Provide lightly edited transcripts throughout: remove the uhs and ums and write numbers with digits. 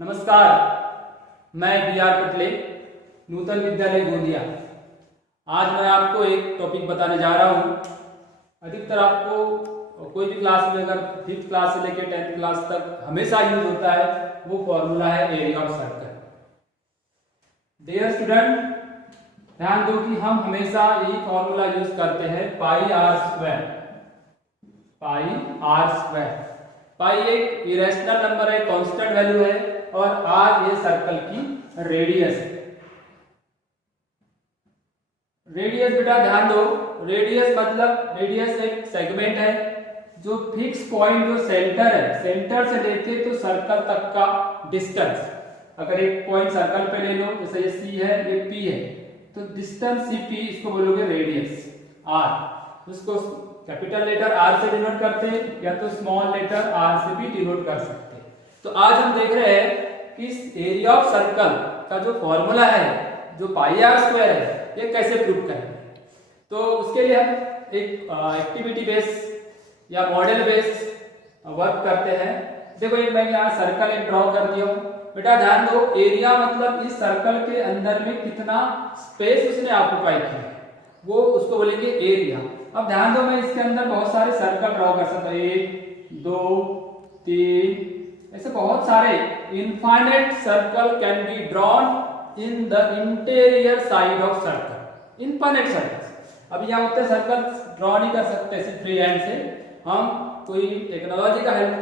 नमस्कार, मैं बी.आर. पटले, नूतन विद्यालय गोंदिया। आज मैं आपको एक टॉपिक बताने जा रहा हूँ। अधिकतर आपको कोई भी क्लास में अगर 5th क्लास से लेकर 10th क्लास तक हमेशा यूज होता है, वो फॉर्मूला है area of circle. Dear student, ध्यान दो कि हम हमेशा यही फॉर्मूला यूज करते हैं, pi r square. Pi r square, pi एक इरेशनल नंबर है, कांस्टेंट वैल्यू है, और आर ये सर्कल की रेडियस है। रेडियस बेटा ध्यान दो, रेडियस मतलब रेडियस एक सेगमेंट है जो फिक्स पॉइंट जो सेंटर है, सेंटर से लेके तो सर्कल तक का डिस्टेंस। अगर एक पॉइंट सर्कल पे ले लो, जैसे ये सी है, ये पी है, तो डिस्टेंस सी पी, इसको बोलोगे रेडियस आर। उसको कैपिटल लेटर आर से डिनोट करते हैं या तो स्मॉल लेटर आर से भी डिनोट कर सकते हैं। तो आज हम देख रहे हैं कि इस एरिया ऑफ सर्कल का जो फॉर्मूला है, जो पाई आर स्क्वायर है, ये कैसे प्रूव करेंगे। तो उसके लिए हम एक एक्टिविटी बेस या मॉडल बेस वर्क करते हैं। देखो एक मैं यहाँ सर्कल एक ड्रॉ कर दिया हूँ। बेटा ध्यान दो, एरिया मतलब इस सर्कल के अंदर में कितना स्पेस उसने ऑक्युपाई किया, वो उसको बोलेंगे एरिया। अब ध्यान दो, मैं इसके अंदर बहुत सारे सर्कल ड्रॉ कर सकता हूँ, 1 2 3, ऐसे बहुत सारे infinite circle can be drawn in the interior side of circle. Infinite circle, अब यहाँ उतने सर्कल ड्रॉ नहीं कर सकते सिर्फ फ्री हैंड से, हम कोई टेक्नोलॉजी का हेल्प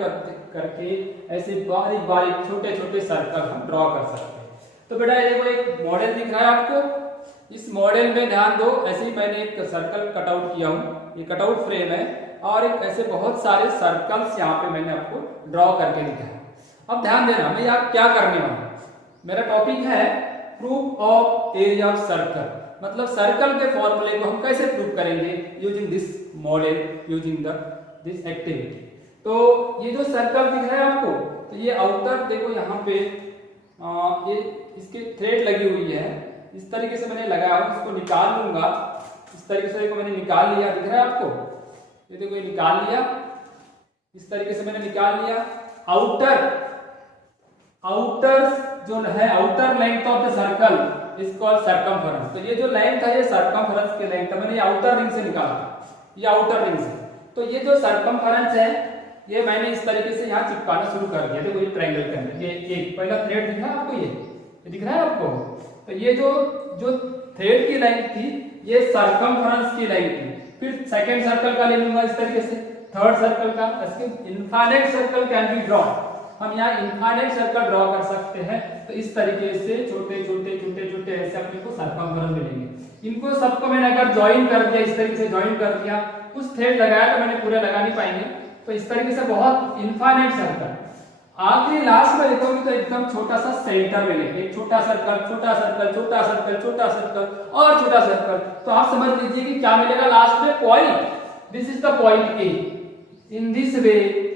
करके ऐसे बारीक बारीक छोटे छोटे सर्कल हम ड्रॉ कर सकते हैं। तो बेटा ये देखो एक मॉडल दिख रहा है आपको। इस मॉडल में ध्यान दो, ऐसे ही मैंने एक सर्कल कटआउट किया हूँ, ये कटआउट फ्रेम है, और एक ऐसे बहुत सारे सर्कल्स यहाँ पे मैंने आपको ड्रॉ करके दिखाया। अब ध्यान देना, मैं यहाँ क्या करने वाला हूँ। मेरा टॉपिक है proof of area of circle, मतलब सर्कल के फॉर्मूले को हम कैसे प्रूव करेंगे using this model, using this activity. तो ये जो सर्कल दिख रहा है आपको, तो ये आउटर देखो यहाँ पे ये इसके थ्रेड लगी हुई है, इस तरीके से मैंने लगाया हूँ, इसको निकाल लूंगा। इस तरीके से मैंने निकाल लिया, दिख रहा है आपको, ये देखो ये निकाल लिया, इस तरीके से मैंने निकाल लिया। आउटर जो है, outer length of the circle is called circumference. तो ये जो लेंथ है, ये सर्कमफरेंस की लेंथ है, मैंने आउटर रिंग से निकाला, ये आउटर रिंग से। तो ये जो सर्कमफरेंस है, ये मैंने इस तरीके से यहाँ चिपकाना शुरू कर दिया। देखो ये ट्रायंगल के अंदर ये एक पहला थ्रेड दिख रहा है आपको, ये दिख रहा है आपको। तो ये जो थ्रेड की लेंथ थी, ये सर्कमफरेंस की लेंथ थी। फिर सेकंड सर्कल का ले लूंगा इस तरीके से, थर्ड सर्कल का, इसके infinite circle can be drawn. हम यहाँ इनफाइनाइट सर्कल ड्रॉ कर सकते हैं। तो इस तरीके से छोटे छोटे छोटे छोटे ऐसे अपने को सर्कमफरेंस मिलेंगे। इनको सबको मैंने अगर ज्वाइन कर दिया, इस तरीके से ज्वाइन कर दिया, कुछ थ्रेड लगाया तो मैंने पूरे लगा नहीं पाएंगे, तो इस तरीके से बहुत इनफाइनाइट सर्कल। आखिरी लास्ट में देखोगे तो एकदम छोटा सा सेंटर मिलेगा, एक छोटा सर्कल, छोटा सर्कल, छोटा सर्कल, छोटा सर्कल और छोटा सर्कल। तो आप समझ लीजिए कि क्या मिलेगा लास्ट में, point. This is the point A. In this वे,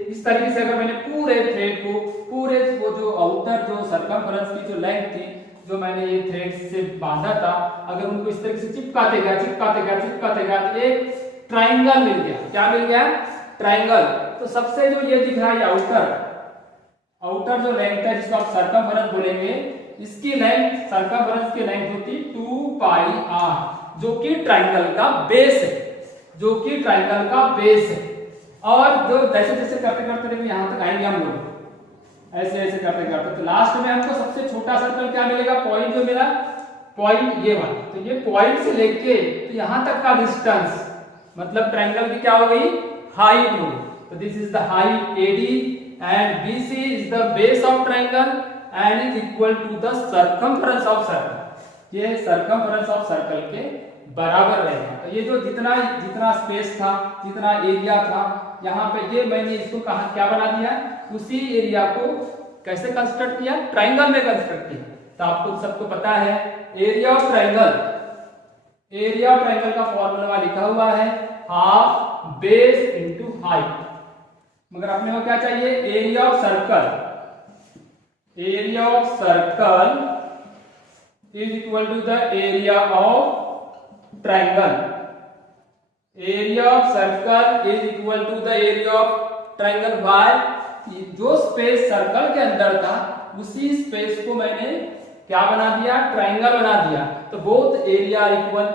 इस तरीके से अगर मैंने पूरे थ्रेड को, पूरे वो जो आउटर जो सर्कमफरेंस की जो लेंथ थी, जो मैंने ये थ्रेड से बांधा था, अगर उनको इस तरीके से चिपकाते गया चिपकाते गया चिपकाते गया, तो एक ट्रायंगल मिल गया। क्या मिल गया? ट्रायंगल। तो सबसे जो ये दिख रहा है आउटर जो लेंथ है, जिसको आप सर्कमफरेंस बोलेंगे, इसकी लेंथ, सर्कमफरेंस की लेंथ होती 2 पाई आर, जो कि ट्रायंगल का बेस है, जो कि ट्रायंगल का बेस है। और जो जैसे जैसे करते करते देखो यहाँ तक आएंगे हम लोग, ऐसे ऐसे करते करते, तो लास्ट में हमको सबसे छोटा सर्कल क्या मिलेगा, पॉइंट जो मिला, पॉइंट ये वाला। तो ये पॉइंट से लेके तो यहाँ तक का डिस्टेंस, मतलब ट्रायंगल की क्या हो गई, हाइट हो। तो this is the height AD and BC is the base of triangle and is equal to the circumference of circle। ये circumference of circle के बराबर रहेगा। तो ये जो जितना स्पेस था, जितना एरिया था, यहाँ पे ये मैंने इसको कहा क्या बना दिया, उसी एरिया को कैसे कंस्ट्रक्ट किया, ट्रायंगल में कंस्ट्रक्ट किया। तो आपको सबको पता है area of triangle, area of triangle का फॉर्मूला लिखा हुआ है हाफ बेस इनटू हाइट। मगर अपने को क्या चाहिए, area of circle. Area of circle is equal to the area of triangle. Area of circle is equal to the area of triangle. Why? कि जो स्पेस सर्कल के अंदर था उसी स्पेस को मैंने क्या बना दिया, ट्राइंगल बना दिया। तो बोथ एरिया इक्वल,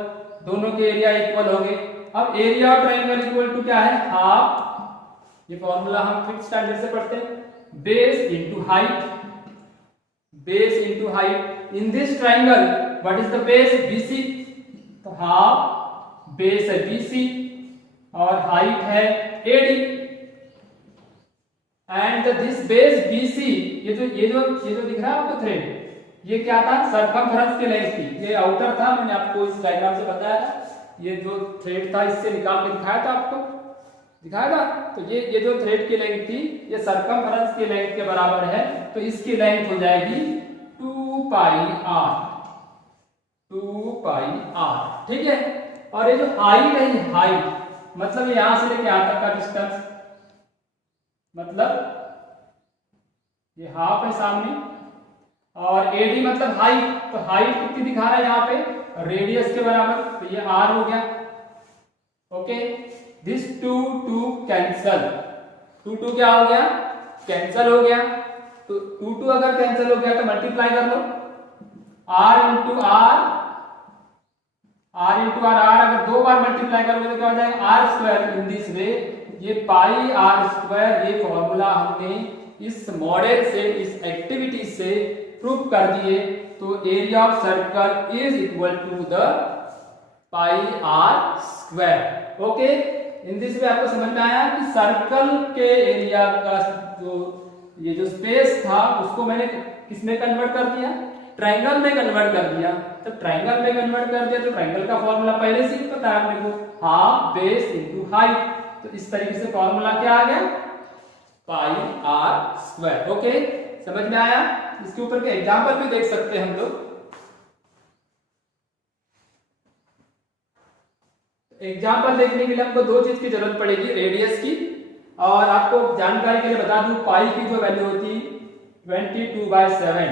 दोनों के एरिया इक्वल हो गए। अब area of triangle equal to क्या है, हाफ, ये फॉर्मूला हम फिफ्थ स्टैंडर्ड से पढ़ते हैं, base into height, base into height. In this triangle what is the base, BC, तो हाफ बेस है BC और हाइट है AD, and this base BC, ये जो दिख रहा है आपको थ्रेड, ये क्या था, सरकमफेरेंस की लेंथ थी। ये आउटर था, मैंने आपको इस डायग्राम से बताया था। ये जो थ्रेड था इससे निकाल के दिखाया था, आपको दिखाया था। तो ये जो थ्रेड की लेंथ थी ये सरकमफेरेंस की लेंथ के बराबर है, तो इसकी लेंथ हो जाएगी 2 पाई r, 2 पाई r, ठीक है। और ये जो हाइट है, ये हाइट मतलब यहां से लेके यहां तक का डिस्टेंस, मतलब ये हाफ है सामने, और AD मतलब हाइट, तो हाइट कितनी दिखा रहा है यहाँ पे, रेडियस के बराबर, तो ये r हो गया। ओके, दिस 2 कैंसल, 2 क्या हो गया, कैंसल हो गया। तो 2 अगर कैंसल हो गया तो मल्टीप्लाई कर लो, r इंटू आर, अगर 2 बार मल्टीप्लाई करोगे तो क्या हो जाएगा, r स्क्वायर। इन दिस वे ये पाई r स्क्वायर, ये फॉर्मूला हमने इस मॉडल से, इस एक्टिविटी से प्रूव कर दिए। तो area of circle is equal to the pi r square. Okay, in this way आपको समझ में आया कि सर्कल के एरिया का ये जो स्पेस था उसको मैंने किस में कन्वर्ट कर दिया, ट्राइंगल में कन्वर्ट कर दिया। तो ट्राइंगल में कन्वर्ट कर दिया तो ट्राइंगल का फॉर्मूला पहले से ही पता है अपने को, हाफ बेस इनटू हाइट। तो इस तरीके से फॉर्मूला क्या आ गया, पाई r स्क्वायर। ओके, समझ में आया। इसके ऊपर के एग्जांपल भी देख सकते हैं हम लोग। एग्जांपल देखने के लिए हमको 2 चीज की जरूरत पड़ेगी, रेडियस की, और आपको जानकारी के लिए बता दूं पाई की जो वैल्यू होती 22/7।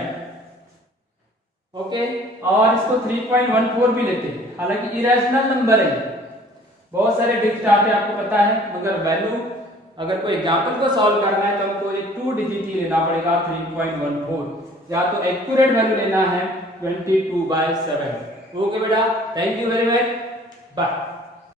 ओके, और इसको 3.14 भी लेते हैं, हालांकि इरेशनल नंबर है, बहुत सारे डिजिट आते हैं आपको पता है, मगर वैल्यू अगर कोई एग्जांपल को सॉल्व करना है तो हमको एक 2 डिजिट ही लेना पड़ेगा, 3.14, या तो एक्यूरेट वैल्यू लेना है 22/7। ओके बेटा, thank you very much, bye.